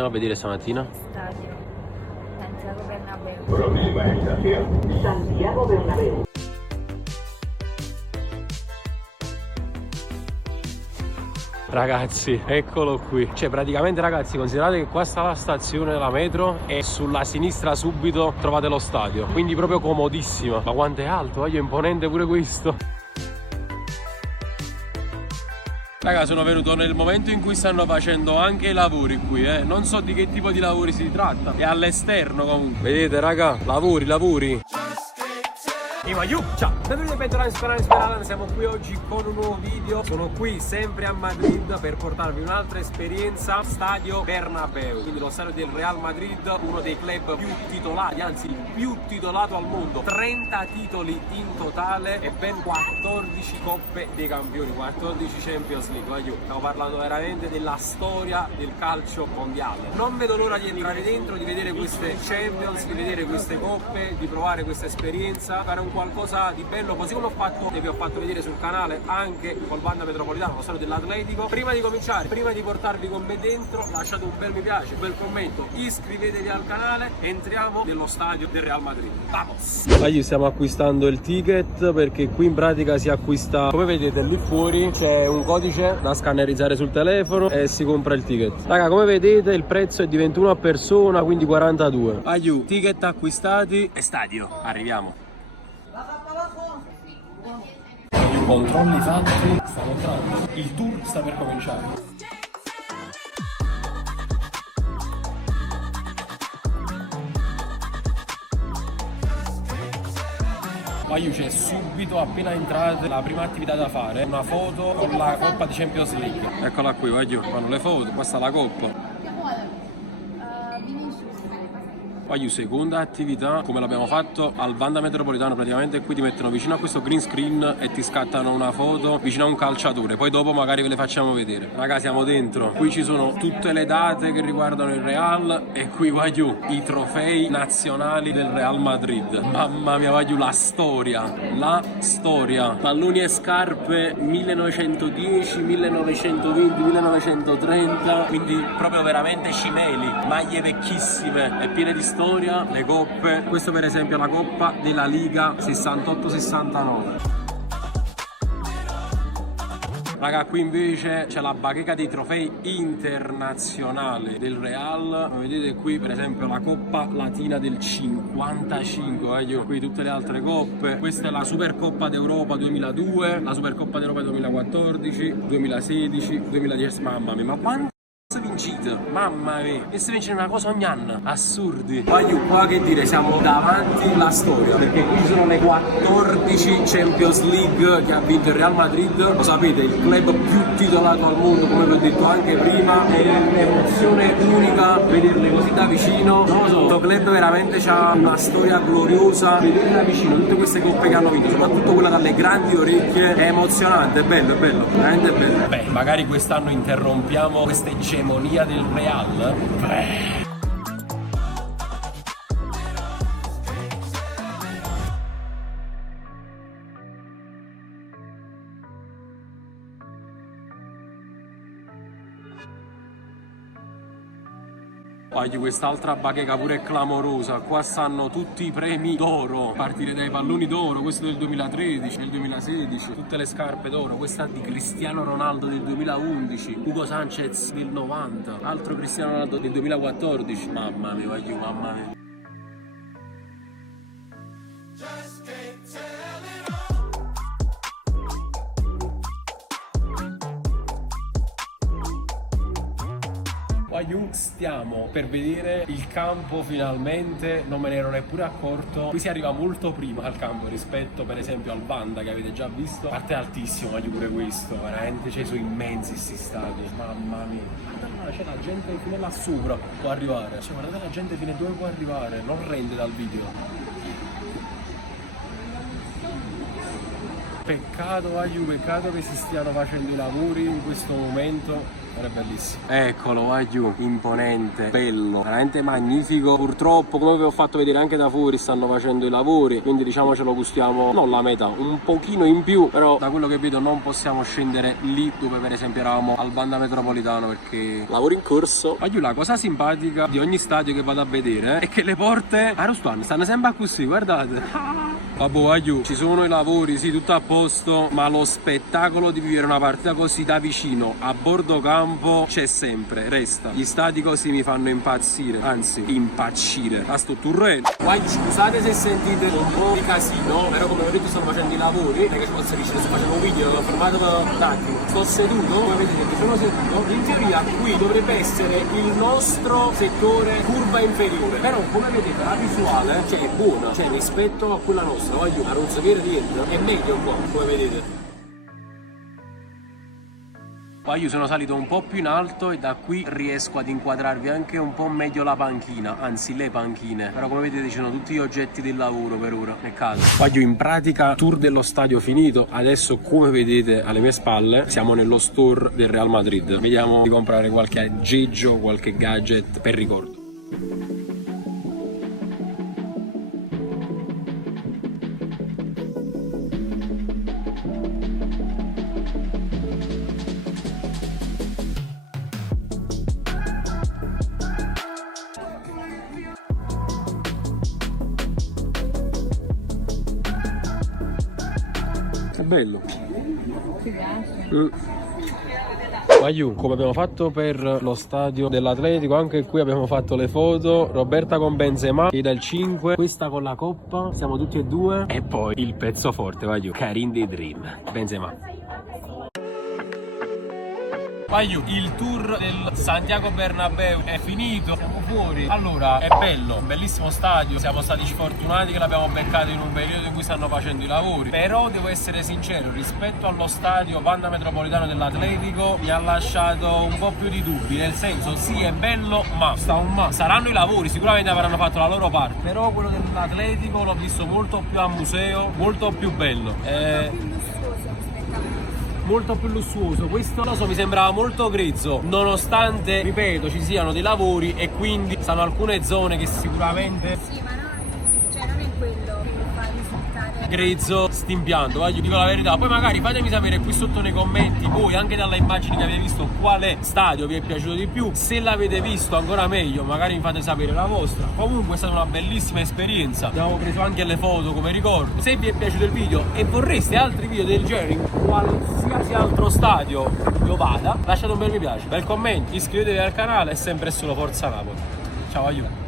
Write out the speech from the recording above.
andiamo a vedere stamattina? Stadio Santiago Bernabéu. Próxima estación, Santiago Bernabéu. Ragazzi, eccolo qui. Cioè praticamente ragazzi, considerate che qua sta la stazione della metro e sulla sinistra subito trovate lo stadio. Quindi proprio comodissima. Ma quanto è alto, è imponente pure questo. Raga, sono venuto nel momento in cui stanno facendo anche i lavori qui, non so di che tipo di lavori si tratta. È all'esterno comunque. Vedete raga, lavori. Ciao, benvenuti a Bentornati su canale Speranza, siamo qui oggi con un nuovo video. Sono qui sempre a Madrid per portarvi un'altra esperienza, Stadio Bernabéu, quindi lo stadio del Real Madrid, uno dei club più titolati, anzi il più titolato al mondo. 30 titoli in totale e ben 14 coppe dei campioni, 14 Champions League. Stiamo parlando veramente della storia del calcio mondiale. Non vedo l'ora di entrare dentro, di vedere queste Champions, di vedere queste coppe, di provare questa esperienza, fare un qualcosa di bello, così come ho fatto e vi ho fatto vedere sul canale anche col Wanda Metropolitano, lo stadio dell'Atletico. Prima di cominciare, prima di portarvi con me dentro, lasciate un bel mi piace, un bel commento, iscrivetevi al canale, entriamo nello stadio del Real Madrid. Vamos! Oggi stiamo acquistando il ticket perché qui in pratica si acquista, come vedete lì fuori c'è un codice da scannerizzare sul telefono e si compra il ticket. Raga, come vedete il prezzo è di 21 a persona, quindi 42. Aiù, ticket acquistati e stadio, arriviamo. I controlli fatti, stiamo entrando, il tour sta per cominciare. Poi c'è subito, appena entrate, la prima attività da fare, una foto con la Coppa di Champions League. Eccola qui, voglio, fanno le foto, qua sta la Coppa. Poi seconda attività, come l'abbiamo fatto al Wanda Metropolitano, praticamente qui ti mettono vicino a questo green screen e ti scattano una foto vicino a un calciatore, poi dopo magari ve le facciamo vedere. Raga, siamo dentro, qui ci sono tutte le date che riguardano il Real e qui voglio i trofei nazionali del Real Madrid. Mamma mia, voglio la storia, palloni e scarpe 1910, 1920, 1930, quindi proprio veramente cimeli, maglie vecchissime e piene di storia, le coppe. Questo per esempio è la Coppa della Liga 68-69. Raga, qui invece c'è la bacheca dei trofei internazionali del Real. Come vedete qui per esempio la Coppa Latina del 55, qui tutte le altre coppe. Questa è la Supercoppa d'Europa 2002, la Supercoppa d'Europa 2014, 2016, 2010. Mamma mia, ma quanto vincito, mamma mia, e si vince una cosa ogni anno, assurdi. Voglio qua che dire, siamo davanti alla storia, perché qui sono le 14 Champions League che ha vinto il Real Madrid, lo sapete, il club più titolato al mondo, come vi ho detto anche prima. È un'emozione unica vederle così da vicino, non lo so, questo club veramente ha una storia gloriosa, vedere da vicino tutte queste coppe che hanno vinto, soprattutto quella dalle grandi orecchie, è emozionante, è bello, veramente bello. Beh, magari quest'anno interrompiamo queste egemonia del Real. Poi quest'altra bacheca pure clamorosa, qua stanno tutti i premi d'oro, a partire dai palloni d'oro, questo del 2013, del 2016, tutte le scarpe d'oro, questa di Cristiano Ronaldo del 2011, Hugo Sanchez del 90, altro Cristiano Ronaldo del 2014, mamma mia, mamma mia. Stiamo per vedere il campo finalmente, non me ne ero neppure accorto. Qui si arriva molto prima al campo rispetto per esempio al Wanda che avete già visto. Parte altissimo, voglio pure questo, veramente, cioè sono immensi sti stadi, mamma mia. Guardate, c'è la gente fino là sopra può arrivare, cioè guardate la gente fino a dove può arrivare, non rende dal video. peccato che si stiano facendo i lavori in questo momento. Era bellissimo. Eccolo, vai giù, imponente, bello, veramente magnifico. Purtroppo, come vi ho fatto vedere anche da fuori, stanno facendo i lavori, quindi diciamo ce lo gustiamo, non la metà, un pochino in più, però da quello che vedo non possiamo scendere lì dove per esempio eravamo al Wanda Metropolitano, perché lavoro in corso. Ma giù, la cosa simpatica di ogni stadio che vado a vedere è che le porte a Ruston stanno sempre così, guardate. Vabbè, giù, ci sono i lavori, sì, tutto a posto, ma lo spettacolo di vivere una partita così da vicino, a bordo campo, c'è sempre, resta. Gli stadi così mi fanno impazzire, anzi, impazzire. A sto turrello. Guai, scusate se sentite un po' di casino, però come ho detto stanno facendo i lavori, non è che ci posso dire, sto facendo un video, l'ho fermato un attimo. Sto seduto, come vedete, sono seduto, in teoria qui dovrebbe essere il nostro settore curva inferiore, però come vedete la visuale, cioè, è buona, cioè rispetto a quella nostra. Voglio una rozzoviera dietro, è meglio qua, come vedete. Poi io sono salito un po' più in alto e da qui riesco ad inquadrarvi anche un po' meglio la panchina, anzi le panchine. Però come vedete ci sono tutti gli oggetti del lavoro per ora, nel caso. Poi in pratica tour dello stadio finito, adesso come vedete alle mie spalle siamo nello store del Real Madrid. Vediamo di comprare qualche aggeggio, qualche gadget per ricordo. È bello. Ti piace? Aiù, come abbiamo fatto per lo stadio dell'Atletico, anche qui abbiamo fatto le foto. Roberta con Benzema, Ida il 5, questa con la coppa, siamo tutti e due. E poi il pezzo forte, Aiù, Karim the Dream, Benzema. Aiù, il tour del Santiago Bernabéu è finito, siamo fuori. Allora, è bello, un bellissimo stadio, siamo stati sfortunati che l'abbiamo beccato in un periodo in cui stanno facendo i lavori, però devo essere sincero, rispetto allo stadio Wanda Metropolitano dell'Atletico mi ha lasciato un po' più di dubbi, nel senso sì è bello ma saranno i lavori, sicuramente avranno fatto la loro parte, però quello dell'Atletico l'ho visto molto più a museo, molto più bello. Molto più lussuoso, questo lo so, mi sembrava molto grezzo, nonostante, ripeto, ci siano dei lavori e quindi stanno alcune zone che sicuramente Sì, ma non è quello che fa risultare grezzo stimpiando, io dico la verità. Poi magari fatemi sapere qui sotto nei commenti voi, anche dalle immagini che avete visto, quale stadio vi è piaciuto di più, se l'avete visto ancora meglio magari mi fate sapere la vostra. Comunque è stata una bellissima esperienza, abbiamo preso anche le foto come ricordo. Se vi è piaciuto il video e vorreste altri video del genere in qualsiasi altro stadio io vada, lasciate un bel mi piace, bel commento, iscrivetevi al canale e sempre solo Forza Napoli. Ciao, aiuto.